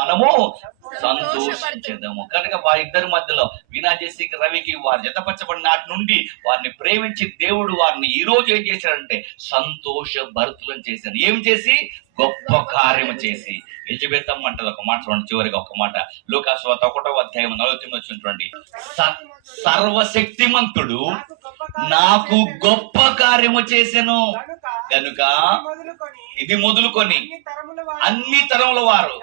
మనము సంతోషించేద్దాము. కనుక వారిద్దరి మధ్యలో వీణాజేసికి రవికి వారు జతపరచబడిన నాటి నుండి వారిని ప్రేమించి దేవుడు వారిని ఈ రోజు ఏం చేశాడంటే సంతోష భరితులను చేశాడు. ఏం చేసి? గొప్ప కార్యము చేసి. ఎలిజబెత్ అమ్మ అంటది ఒక మాట చూడండి, చివరిగా ఒక మాట, లూకాసు వార్త 1వ అధ్యాయం 49 చూడండి. సర్వశక్తిమంతుడు నాకు గొప్ప కార్యము చేసెను గనుక ఇది మొదలుకొని అన్ని తరముల వారు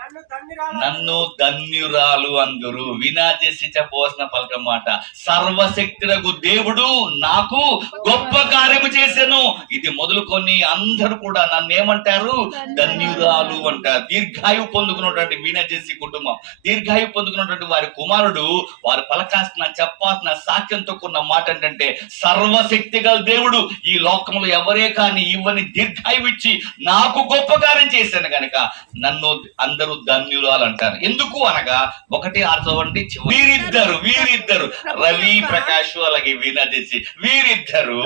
నన్ను ధన్యురాలు అందరు. వీణాజేసి చెప్పవలసిన పలక మాట, సర్వశక్తులకు దేవుడు నాకు గొప్ప కార్యము చేసెను. ఇది మొదలుకొని అందరూ కూడా నన్ను ఏమంటారు? ధన్యురాలు అంటారు. దీర్ఘాయువు పొందుకున్నటువంటి వీణాజేసి కుటుంబం, దీర్ఘాయువు పొందుకున్నటువంటి వారి కుమారుడు వారు పలకాల్సిన చెప్పాల్సిన సాక్ష్యంతో కూడిన మాట ఏంటంటే, సర్వశక్తి గల దేవుడు ఈ లోకంలో ఎవరే కానీ ఇవ్వని దీర్ఘాయువు ఇచ్చి నాకు గొప్ప కార్యం చేశాను కనుక నన్ను అందరూ ధన్యురాలు అంటారు. ఎందుకు అనగా 1:6 వీరిద్దరు రవి ప్రకాష్ అలాగే వీణాజేసి వీరిద్దరు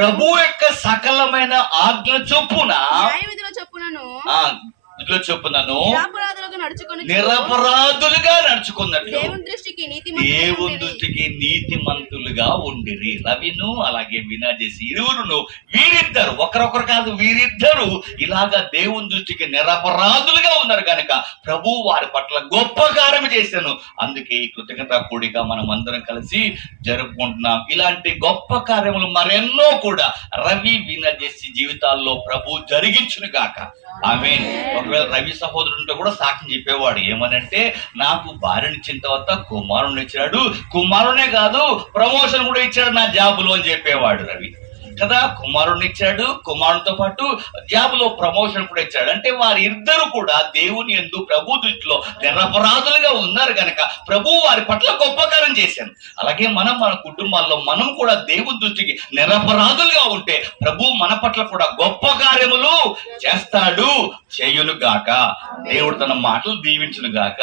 ప్రభు యొక్క సకలమైన ఆజ్ఞ చొప్పున నిరపరాధులుగా నడుచుకున్నట్లు దేవుని దృష్టికి నీతిమంతులుగా ఉండిరి. రవిను అలాగే వీణాజేసి ఇరువురును వీరిద్దరు, ఒకరొకరు కాదు, వీరిద్దరు ఇలాగా దేవుని దృష్టికి నిరపరాధులుగా ఉన్నారు కనుక ప్రభు వారి పట్ల గొప్ప కార్యం చేశాను. అందుకే ఈ కృతజ్ఞత కూడిక మనం అందరం కలిసి జరుపుకుంటున్నాం. ఇలాంటి గొప్ప కార్యములు మరెన్నో కూడా రవి వీణాజేసి జీవితాల్లో ప్రభు జరిగించును గాక. ఆమేన్. ఒకవేళ రవి సహోదరుడితో కూడా సాక్ష్యం చెప్పేవాడు, ఏమనంటే నాకు భార్యనిచ్చిన తర్వాత కుమారుని ఇచ్చాడు, కుమారునే కాదు ప్రమోషన్ కూడా ఇచ్చాడు నా జాబులో అని చెప్పేవాడు రవి కదా. కుమారుని ఇచ్చాడు, కుమారునితో పాటు జాబులో ప్రమోషన్ కూడా ఇచ్చాడు. అంటే వారి ఇద్దరు కూడా దేవుని యందు ప్రభు దృష్టిలో నిరపరాధులుగా ఉన్నారు కనుక ప్రభు వారి పట్ల గొప్ప కార్యం చేశాను. అలాగే మన కుటుంబాల్లో మనం కూడా దేవుని దృష్టికి నిరపరాధులుగా ఉంటే ప్రభు మన పట్ల కూడా గొప్ప కార్యములు చేస్తాడు, చేయును గాక. దేవుడు తన మాటలు దీవించును గాక.